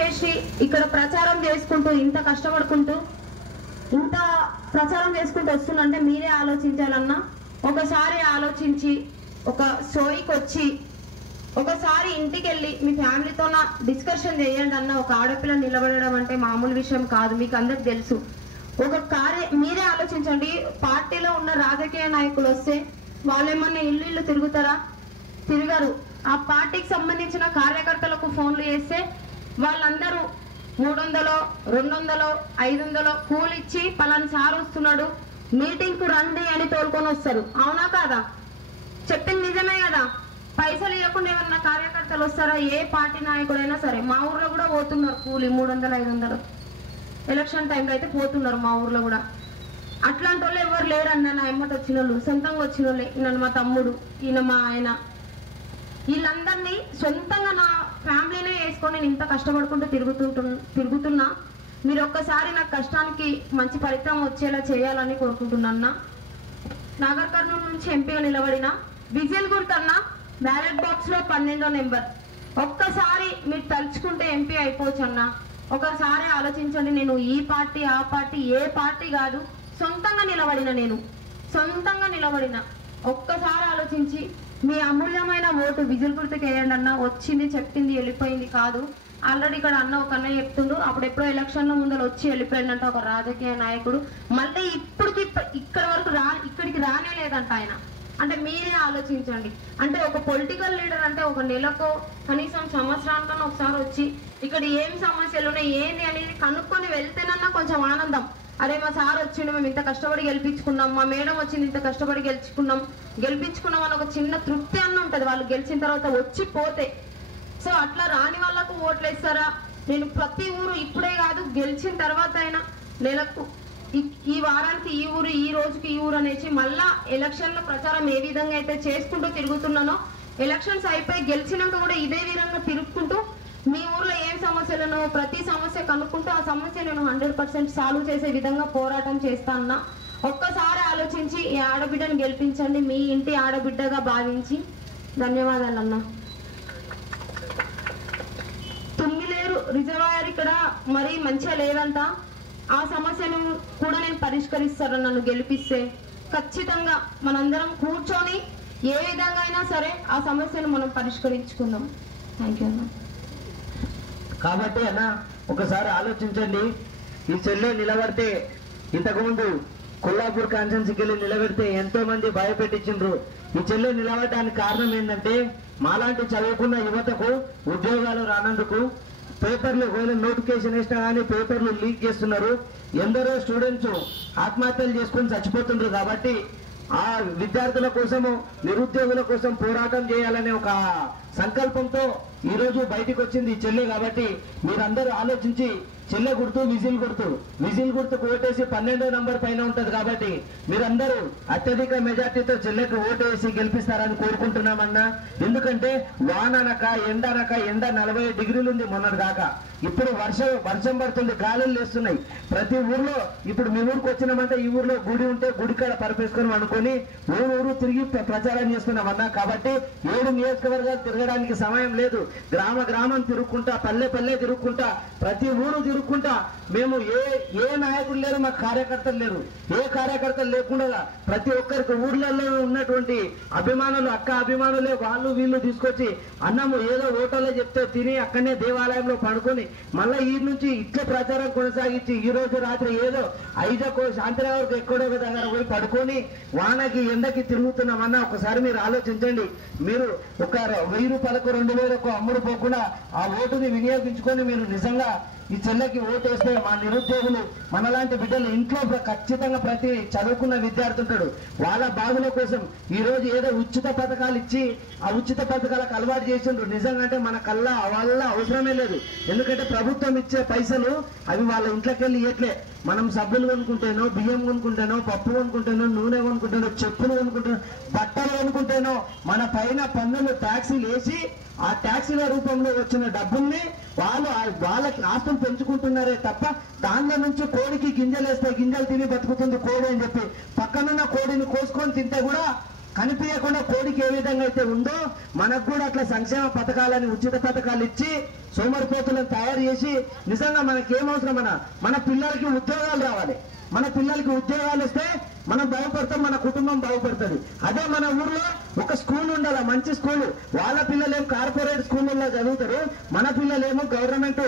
చేసి ఇక్కడ ప్రచారం చేసుకుంటూ ఇంత కష్టపడుకుంటూ ఇంత ప్రచారం చేసుకుంటూ వస్తుందంటే మీరే ఆలోచించాలన్నా. ఒకసారి ఆలోచించి ఒక షోయికి వచ్చి ఒకసారి ఇంటికి వెళ్ళి మీ ఫ్యామిలీతో డిస్కషన్ చేయండి అన్న. ఒక ఆడపిల్ల నిలబడడం అంటే మామూలు విషయం కాదు, మీకు అందరికి తెలుసు. మీరే ఆలోచించండి. పార్టీలో ఉన్న రాజకీయ నాయకులు వస్తే వాళ్ళేమన్నా ఇల్లు తిరుగుతారా? తిరగరు. ఆ పార్టీకి సంబంధించిన కార్యకర్తలకు ఫోన్లు చేస్తే వాళ్ళందరూ 300, 200, 500 కూలి ఇచ్చి పలానా సార్ వస్తున్నాడు మీటింగ్ కు రండి అని తోలుకొని వస్తారు. అవునా కాదా? చెప్పింది నిజమే కదా. పైసలు ఇవ్వకుండా ఏమన్నా కార్యకర్తలు వస్తారా? ఏ పార్టీ నాయకుడైనా సరే. మా ఊర్లో కూడా పోతున్నారు కూలి 300, 500. ఎలక్షన్ టైంలో అయితే పోతున్నారు మా ఊర్లో కూడా. అట్లాంటి వాళ్ళు ఎవరు లేరన్న. నా ఎమ్మటి వచ్చిన వాళ్ళు, సొంతంగా వచ్చిన వాళ్ళే. ఈయన మా తమ్ముడు, ఈయన మా ఆయన, వీళ్ళందరినీ సొంతంగా నా ఫ్యామిలీనే వేసుకొని నేను ఇంత కష్టపడుకుంటూ తిరుగుతున్నా. మీరు ఒక్కసారి నాకు కష్టానికి మంచి ఫలితం వచ్చేలా చేయాలని కోరుకుంటున్నా. నాగర్ కర్నూలు నుంచి ఎంపీగా నిలబడిన విజిల్ గుర్తన్న బ్యాలెట్ బాక్స్ లో 12వ నెంబర్. ఒక్కసారి మీరు తలుచుకుంటే ఎంపీ అయిపోవచ్చు అన్న. ఒకసారి ఆలోచించండి. నేను ఈ పార్టీ ఆ పార్టీ ఏ పార్టీ కాదు, సొంతంగా నిలబడిన. ఒక్కసారి ఆలోచించి మీ అమూల్యమైన ఓటు విజిల్ గుర్తుకు వేయండి అన్న. వచ్చింది చెప్పింది వెళ్ళిపోయింది కాదు. ఆల్రెడీ ఇక్కడ అన్న ఒక అన్న చెప్తుండ్రు, అప్పుడెప్పుడో ఎలక్షన్ల ముందర వచ్చి వెళ్ళిపోయిందంట ఒక రాజకీయ నాయకుడు. మళ్ళీ ఇక్కడికి రానే లేదంట ఆయన. అంటే మీరే ఆలోచించండి. అంటే ఒక పొలిటికల్ లీడర్ అంటే ఒక నెలకో కనీసం సంవత్సరానికన్నా ఒకసారి వచ్చి ఇక్కడ ఏం సమస్యలు ఉన్నాయి ఏంది అనేది కనుక్కొని వెళ్తేనన్నా కొంచెం ఆనందం. అరే మా సార్ వచ్చిండు, మేము ఇంత కష్టపడి గెలిపించుకున్నాం, మా మేడం వచ్చింది ఇంత కష్టపడి గెలిపించుకున్నాం అని ఒక చిన్న తృప్తి అన్న ఉంటుంది వాళ్ళు గెలిచిన తర్వాత వచ్చి పోతే. సో అట్లా రాని వాళ్ళకు ఓట్లు వేస్తారా? నేను ప్రతి ఊరు ఇప్పుడే కాదు గెలిచిన తర్వాత అయినా నెలకు ఈ వారానికి ఈ ఊరు, ఈ రోజుకి ఈ ఊరు అనేసి మళ్ళా ఎలక్షన్ల ప్రచారం ఏ విధంగా అయితే చేసుకుంటూ తిరుగుతున్నానో ఎలక్షన్స్ అయిపోయి గెలిచినాక కూడా ఇదే విధంగా తిరుగుకుంటూ మీ ఊర్లో ఏం సమస్యలను ప్రతి సమస్య కనుక్కుంటూ ఆ సమస్య నేను 100% సాల్వ్ చేసే విధంగా పోరాటం చేస్తాను. ఒక్కసారి ఆలోచించి ఈ ఆడబిడ్డను గెలిపించండి, మీ ఇంటి ఆడబిడ్డగా భావించి. ధన్యవాదాలన్నా. తుమ్మిలేరు రిజర్వాయర్ ఇక్కడ మరీ మంచిగా లేదంట. ఆ సమస్యను కూడా నేను పరిష్కరిస్తాను. నన్ను గెలిపిస్తే ఖచ్చితంగా మనందరం కూర్చొని ఏ విధంగా అయినా సరే ఆ సమస్యను మనం పరిష్కరించుకుందాం. థ్యాంక్ యూ అన్న. కాబట్టి అన్న ఒకసారి ఆలోచించండి. ఈ చెల్లె నిలబడితే ఇంతకుముందు కొల్లాపూర్ కాన్స్టిట్యున్సీకి వెళ్ళి నిలబెడితే ఎంతో మంది భయపెట్టించిండ్రు. ఈ చెల్లె నిలబడడానికి కారణం ఏంటంటే మాలాంటి చదువుకున్న యువతకు ఉద్యోగాలు రానందుకు పేపర్లు నోటిఫికేషన్ వేసినా కానీ పేపర్లు లీక్ చేస్తున్నారు. ఎందరో స్టూడెంట్స్ ఆత్మహత్యలు చేసుకుని చచ్చిపోతుండ్రు. కాబట్టి ఆ విద్యార్థుల కోసము నిరుద్యోగుల కోసం పోరాటం చేయాలనే ఒక సంకల్పంతో ఈ రోజు బయటికి వచ్చింది ఈ చెల్లె. కాబట్టి మీరందరూ ఆలోచించి చెల్లె గుర్తు విజిల్ గుర్తుకు ఓటేసి 12వ నంబర్ పైన ఉంటది. కాబట్టి మీరందరూ అత్యధిక మెజార్టీతో చెల్లెకు ఓటు వేసి గెలిపిస్తారని కోరుకుంటున్నామన్నా. ఎందుకంటే వాననక ఎండ 40 డిగ్రీలు ఉంది మొన్నటి దాకా. ఇప్పుడు వర్షం పడుతుంది, గాలులు లేస్తున్నాయి. ప్రతి ఊర్లో ఇప్పుడు మీ ఊరికి వచ్చినామంటే ఈ ఊర్లో గుడి ఉంటే గుడికాడ పరిపేసుకొని అనుకొని ఊరు తిరిగి ప్రచారం చేస్తున్నామన్నా. కాబట్టి 7 నియోజకవర్గాలు తిరగడానికి సమయం లేదు. గ్రామం తిరుగుకుంటా, పల్లె తిరుగుకుంటా, ప్రతి ఊరు తిరుగుకుంటా. మేము ఏ నాయకులు లేరు, మాకు కార్యకర్తలు లేరు. ఏ కార్యకర్తలు లేకుండా ప్రతి ఒక్కరికి ఊర్లలో ఉన్నటువంటి అభిమానులు, అక్క అభిమానులే వాళ్ళు వీళ్ళు తీసుకొచ్చి అన్నము ఏదో ఓటోలో చెప్తే తిని అక్కడనే దేవాలయంలో పడుకొని మళ్ళీ ఈ నుంచి ఇట్లా ప్రచారం కొనసాగించి ఈ రోజు రాత్రి ఏదో 5కో శాంతినగర్కు ఎక్కడో దగ్గర పోయి పడుకొని వానకి ఎండకి తిరుగుతున్నామన్నా. ఒకసారి మీరు ఆలోచించండి. మీరు ఒక 1000 రూపాయలకు 2000కు అమ్ముడు పోకుండా ఆ ఓటుని వినియోగించుకొని మీరు నిజంగా ఈ చెల్లెకి ఓటు వేస్తే మా నిరుద్యోగులు మనలాంటి బిడ్డలు ఇంట్లో ఖచ్చితంగా ప్రతి చదువుకున్న విద్యార్థి ఉంటాడు. వాళ్ళ బాధల కోసం ఈ రోజు ఏదో ఉచిత పథకాలు ఇచ్చి ఆ ఉచిత పథకాలకు అలవాటు చేసిండ్రు. నిజంగా అంటే మన వాళ్ళ అవసరమే లేదు. ఎందుకంటే ప్రభుత్వం ఇచ్చే పైసలు అవి వాళ్ళ ఇంట్లోకి వెళ్ళి ఇవ్వట్లే. మనం సబ్బులు కొనుక్కుంటేనో, బియ్యం కొనుక్కుంటేనో, పప్పు కొనుక్కుంటేనో, నూనె కొనుక్కుంటేనో, చెప్పులు కొనుక్కుంటేనో, బట్టలు కొనుక్కుంటేనో మన పైన పన్నులు ట్యాక్సీలు వేసి ఆ ట్యాక్సీల రూపంలో వచ్చిన డబ్బుల్ని వాళ్ళకి ఆస్తులు పెంచుకుంటున్నారే తప్ప దానిలో నుంచి కోడికి గింజలు వేస్తే గింజలు తిని బతుకుతుంది కోడి అని చెప్పి పక్కనున్న కోడిని కోసుకొని తింటే కూడా కనిపించకుండా కోడికి ఏ విధంగా అయితే ఉందో మనకు కూడా అట్లా సంక్షేమ పథకాలని ఉచిత పథకాలు ఇచ్చి సోమరిపోతులను తయారు చేసి నిజంగా మనకేం అవసరం మన పిల్లలకి ఉద్యోగాలు రావాలి. మన పిల్లలకి ఉద్యోగాలు వస్తే మనం బాగుపడతాం, మన కుటుంబం బాగుపడుతుంది. అదే మన ఊర్లో ఒక స్కూల్ ఉండాలి, మంచి స్కూల్. వాళ్ళ పిల్లలేమో కార్పొరేట్ స్కూళ్ళల్లో చదువుతారు, మన పిల్లలేమో గవర్నమెంట్